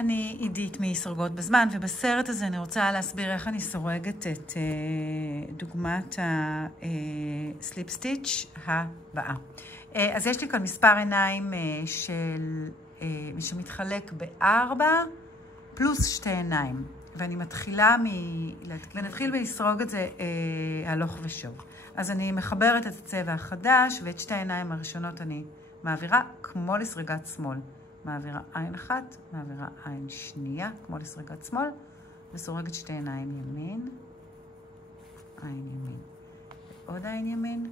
אני עידית מסורגות בזמן, ובסרט הזה אני רוצה להסביר איך אני סורגת את דוגמת הסליפ סטיץ' הבאה. אז יש לי כאן מספר עיניים שמתחלק ב4 פלוס 2 עיניים, ואני מתחילה ונתחיל לסרוג את זה הלוך ושוב. אז אני מחברת את הצבע החדש, ואת 2 העיניים הראשונות אני מעבירה כמו לסריגת שמאל. מעבירה עין אחת, מעבירה עין שנייה, כמו לסריגת שמאל, וסורגת 2 עיניים ימין, עין ימין, ועוד עין ימין,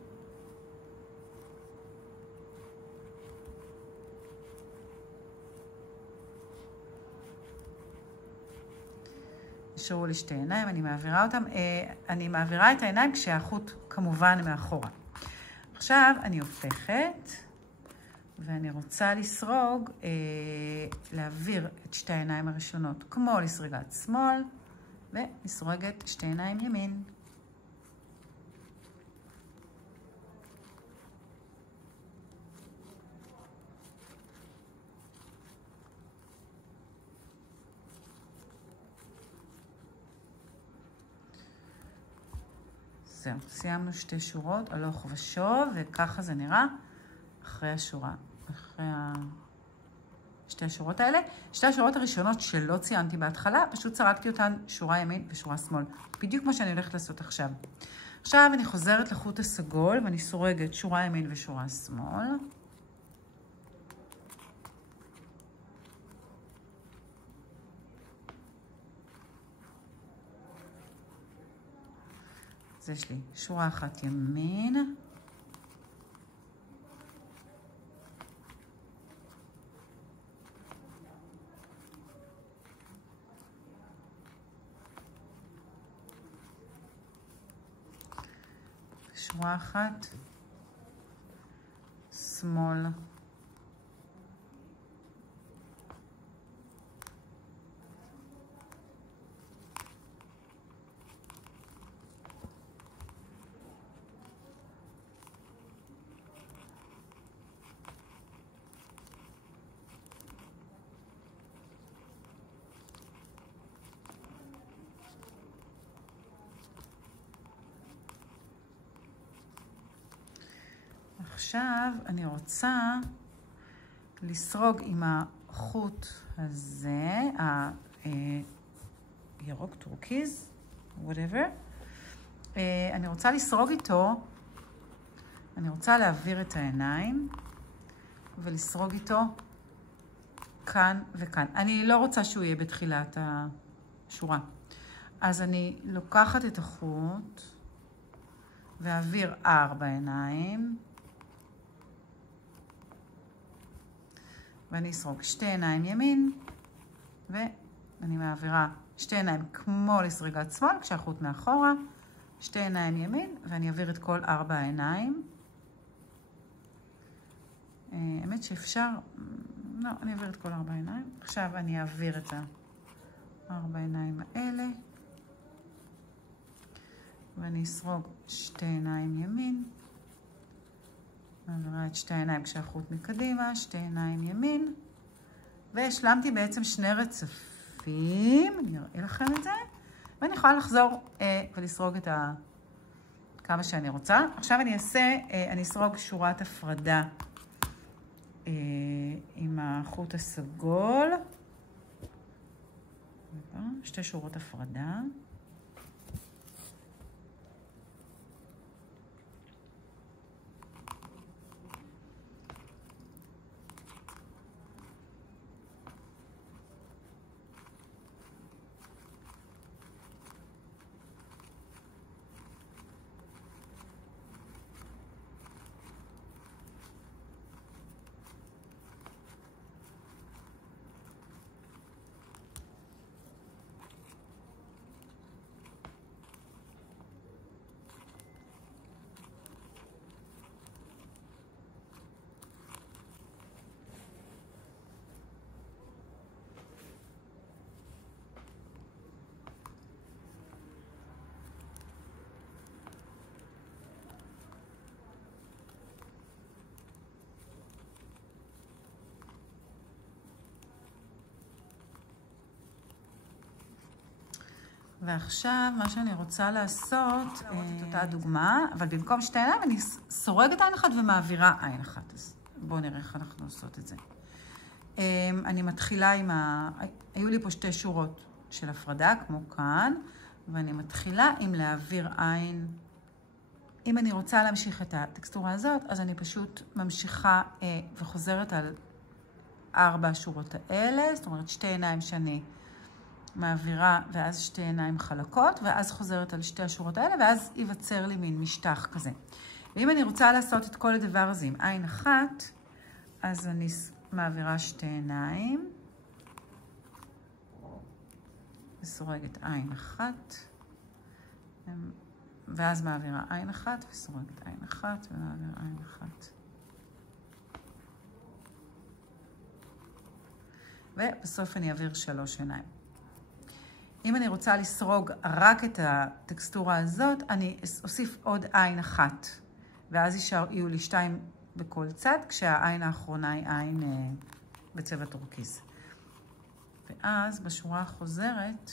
נשארו לי 2 עיניים, אני מעבירה אותם, אני מעבירה את העיניים כשהחוט כמובן מאחורה. עכשיו אני הופכת, ואני רוצה לסרוג, להעביר את 2 העיניים הראשונות כמו לסריגת שמאל, ולסרוגת 2 עיניים ימין. זהו, סיימנו 2 שורות, הלוך ושוב, וככה זה נראה אחרי השורה, אחרי 2 השורות האלה. 2 השורות הראשונות שלא ציינתי בהתחלה, פשוט סרקתי אותן שורה ימין ושורה שמאל, בדיוק כמו שאני הולכת לעשות עכשיו. עכשיו אני חוזרת לחוט הסגול, ואני סורגת שורה ימין ושורה שמאל. אז יש לי שורה אחת ימין, שורה אחת שמאל, עכשיו אני רוצה לסרוג עם החוט הזה, הירוק טורקיז, whatever. אני רוצה לסרוג איתו, אני רוצה להעביר את העיניים ולסרוג איתו כאן וכאן. אני לא רוצה שהוא יהיה בתחילת השורה. אז אני לוקחת את החוט ואעביר 4 עיניים. ואני אסרוג 2 עיניים ימין, ואני מעבירה 2 עיניים כמו לסריגת שמאל, כשהחוט מאחורה, 2 עיניים ימין, ואני אעביר את כל 4 העיניים. האמת שאפשר, לא, אני אעביר את כל 4 עיניים. עכשיו אני אעביר את 4 העיניים האלה, ואני אסרוג 2 עיניים ימין. מעבירה את 2 עיניים כשהחוט מקדימה, 2 עיניים ימין, והשלמתי בעצם 2 רצפים, אני אראה לכם את זה, ואני יכולה לחזור ולסרוג את כמה שאני רוצה. עכשיו אני אסרוג שורת הפרדה עם החוט הסגול, 2 שורות הפרדה. ועכשיו מה שאני רוצה לעשות, את אותה דוגמה, אבל במקום שתי עיניים אני סורגת עין אחת ומעבירה עין אחת. אז בואו נראה איך אנחנו עושות את זה. אני מתחילה עם היו לי פה שתי שורות של הפרדה, כמו כאן, ואני מתחילה עם להעביר עין. אם אני רוצה להמשיך את הטקסטורה הזאת, אז אני פשוט ממשיכה וחוזרת על 4 השורות האלה, זאת אומרת שתי עיניים שאני מעבירה, ואז שתי עיניים חלקות, ואז חוזרת על שתי השורות האלה, ואז ייווצר לי מין משטח כזה. ואם אני רוצה לעשות את כל הדבר הזה עם עין אחת, אז אני מעבירה שתי עיניים, וסורגת עין אחת, ואז מעבירה עין אחת, וסורגת עין אחת, ומעבירה עין אחת. ובסוף אני אעביר 3 עיניים. אם אני רוצה לסרוג רק את הטקסטורה הזאת, אני אוסיף עוד עין אחת, ואז יהיו לי 2 בכל צד, כשהעין האחרונה היא עין בצבע טורקיז. ואז בשורה החוזרת,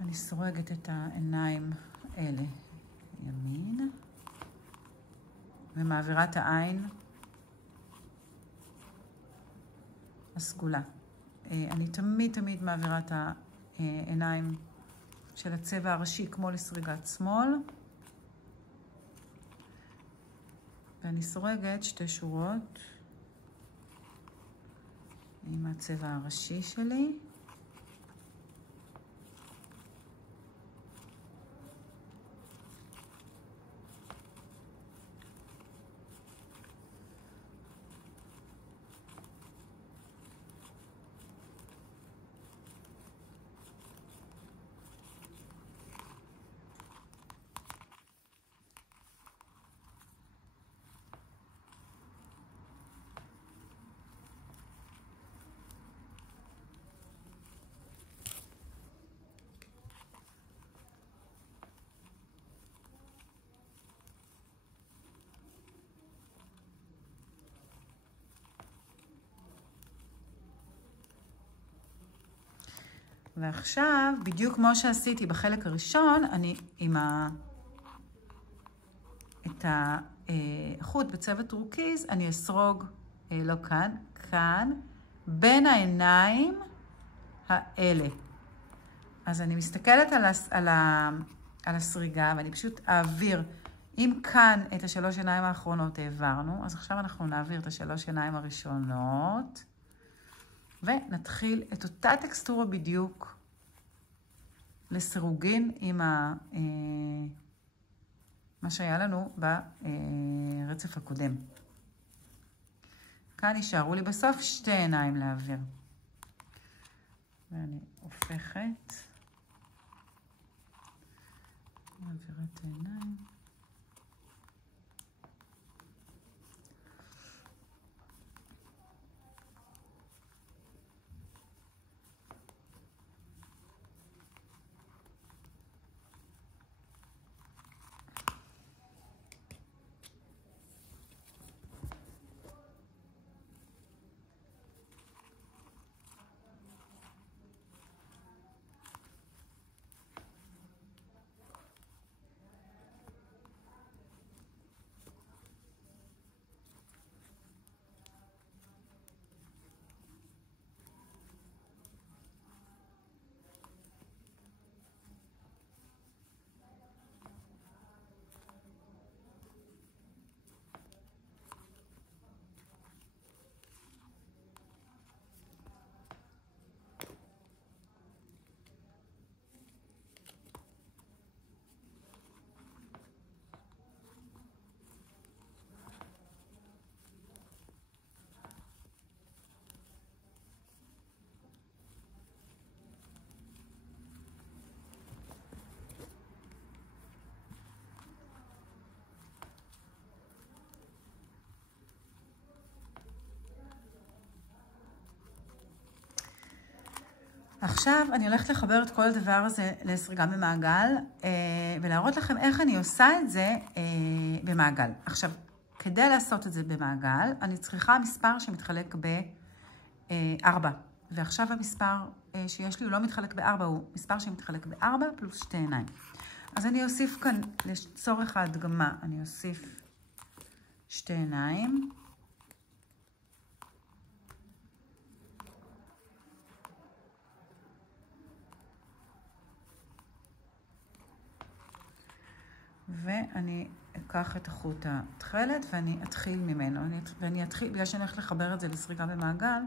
אני סורגת את העיניים האלה ימין, ומעבירה את העין הסגולה. אני תמיד מעבירה את העיניים של הצבע הראשי כמו לסריגת שמאל. ואני סורגת 2 שורות עם הצבע הראשי שלי. ועכשיו, בדיוק כמו שעשיתי בחלק הראשון, אני עם את החוט בצבע טורקיז, אני אסרוג, לא כאן, כאן, בין העיניים האלה. אז אני מסתכלת על הסריגה, ואני פשוט אעביר, אם כאן את 3 עיניים האחרונות העברנו, אז עכשיו אנחנו נעביר את 3 עיניים הראשונות, ונתחיל את אותה טקסטורה בדיוק לסירוגין עם מה שהיה לנו ברצף הקודם. כאן יישארו לי בסוף 2 עיניים להעביר. ואני הופכת, מעבירה את העיניים. עכשיו אני הולכת לחבר את כל הדבר הזה לסריגה במעגל, ולהראות לכם איך אני עושה את זה במעגל. עכשיו, כדי לעשות את זה במעגל, אני צריכה מספר שמתחלק ב4. ועכשיו המספר שיש לי הוא לא מתחלק ב4, הוא מספר שמתחלק ב4 פלוס 2 עיניים. אז אני אוסיף כאן, לצורך ההדגמה, אני אוסיף 2 עיניים. ואני אקח את החוט התכלת ואני אתחיל ממנו. ואני אתחיל, בגלל שאני הולכת לחבר את זה לסריגה במעגל,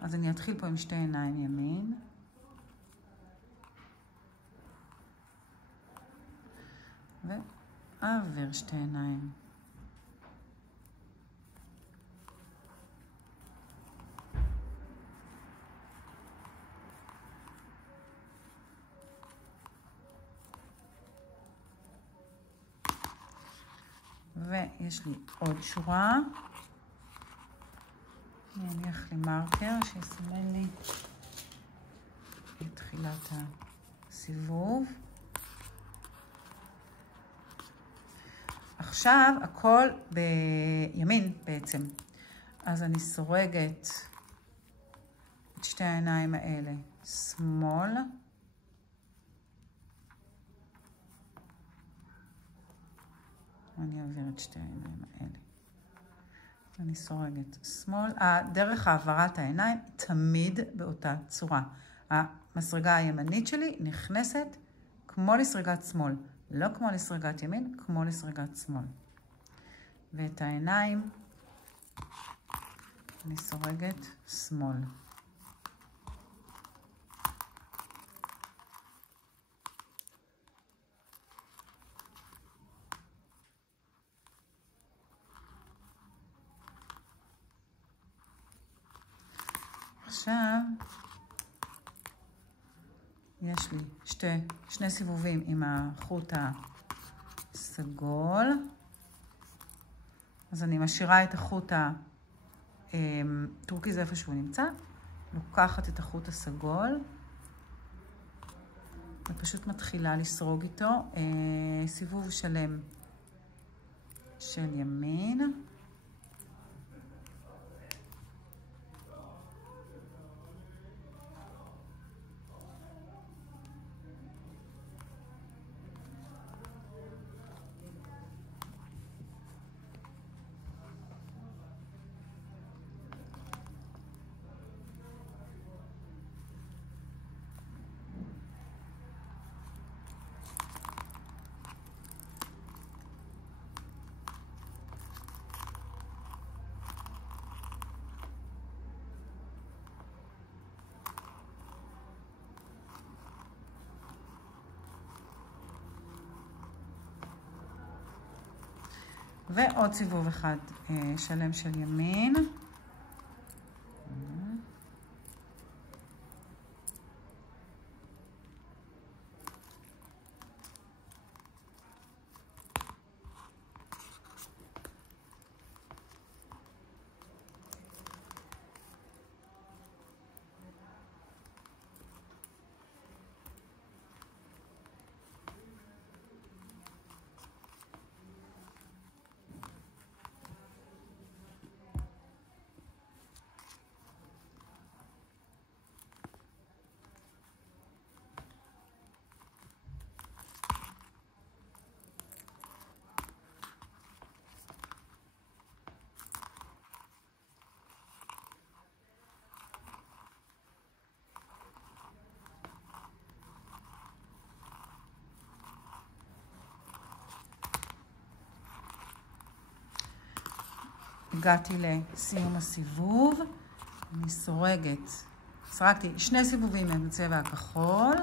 אז אני אתחיל פה עם 2 עיניים ימין. ואעביר 2 עיניים. ויש לי עוד שורה. אני אניח לי מרקר שיסמן לי את תחילת הסיבוב. עכשיו הכל בימין בעצם. אז אני סורגת את 2 העיניים האלה שמאל. אני אעביר את 2 העיניים האלה. אני סורגת שמאל. דרך העברת העיניים תמיד באותה צורה. המסרגה הימנית שלי נכנסת כמו לסרגת שמאל. לא כמו לסרגת ימין, כמו לסרגת שמאל. ואת העיניים אני סורגת שמאל. עכשיו יש לי שני סיבובים עם החוט הסגול. אז אני משאירה את החוט הטורקיז איפה שהוא נמצא, לוקחת את החוט הסגול ופשוט מתחילה לסרוג איתו סיבוב שלם של ימין. ועוד סיבוב אחד שלם של ימין. הגעתי לסיום הסיבוב, אני סרגתי 2 סיבובים עם צבע הכחול,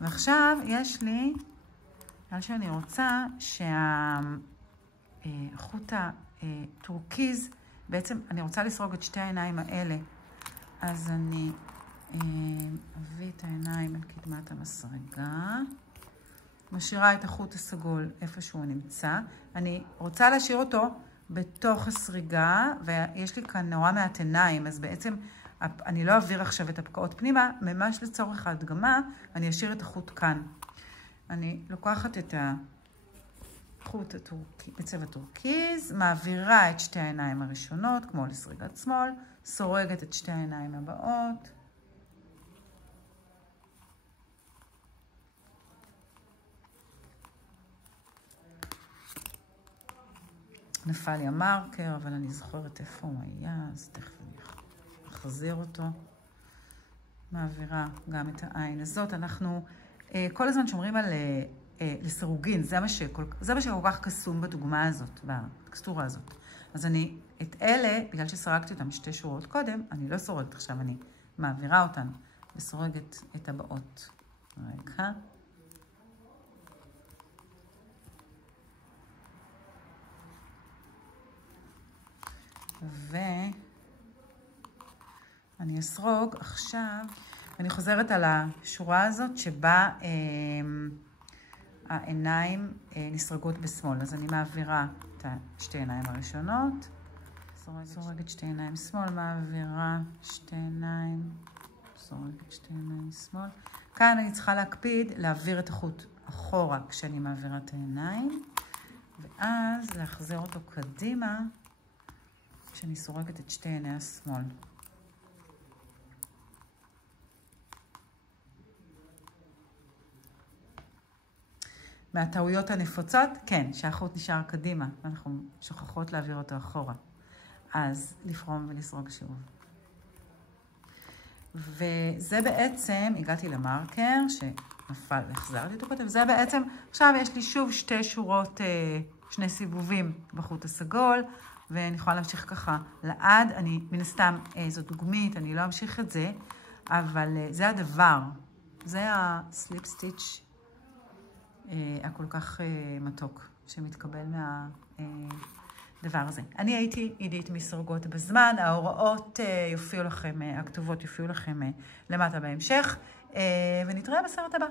ועכשיו יש לי, בגלל שאני רוצה שהחוט הטורקיז, בעצם אני רוצה לסרוג את 2 העיניים האלה, אז אני אביא את העיניים אל קדמת המסרגה, משאירה את החוט הסגול איפה שהוא נמצא, אני רוצה להשאיר אותו בתוך הסריגה, ויש לי כאן נורא מעט עיניים, אז בעצם אני לא אעביר עכשיו את הפקעות פנימה, ממש לצורך ההדגמה, אני אשאיר את החוט כאן. אני לוקחת את החוט בצבע טורקיז, מעבירה את 2 העיניים הראשונות, כמו לסריגת שמאל, סורגת את 2 העיניים הבאות, נפל לי המרקר, אבל אני זוכרת איפה הוא היה, אז תכף אני אחזיר אותו. מעבירה גם את העין הזאת. אנחנו כל הזמן שומרים על לסירוגין, זה מה שכל כך קסום בדוגמה הזאת, בטקסטורה הזאת. אז אני, את אלה, בגלל שסרקתי אותם 2 שורות קודם, אני לא סורגת עכשיו, אני מעבירה אותן וסורגת את הבאות. רגע. ואני אסרוג עכשיו, אני חוזרת על השורה הזאת שבה העיניים נסרגות בשמאל. אז אני מעבירה את 2 עיניים הראשונות, סורגת 2 עיניים שמאל, מעבירה 2 עיניים, סורגת 2 עיניים שמאל. כאן אני צריכה להקפיד להעביר את החוט אחורה כשאני מעבירה את העיניים, ואז להחזיר אותו קדימה כשאני סורגת את 2 עיני השמאל. מהטעויות הנפוצות, כן, שהחוט נשאר קדימה, אנחנו שוכחות להעביר אותו אחורה. אז לפרום ולסרוג שוב. וזה בעצם, הגעתי למרקר שנפל והחזרתי אותו קודם, וזה בעצם, עכשיו יש לי שוב 2 שורות, 2 סיבובים בחוט הסגול, ואני יכולה להמשיך ככה לעד. אני, מן הסתם, זו דוגמית, אני לא אמשיך את זה, אבל זה הדבר. זה הסליפ סטיץ' הכל כך מתוק שמתקבל מהדבר הזה. אני הייתי עידית מסורגות בזמן, ההוראות יופיעו לכם, הכתובות יופיעו לכם למטה בהמשך, ונתראה בסרט הבא.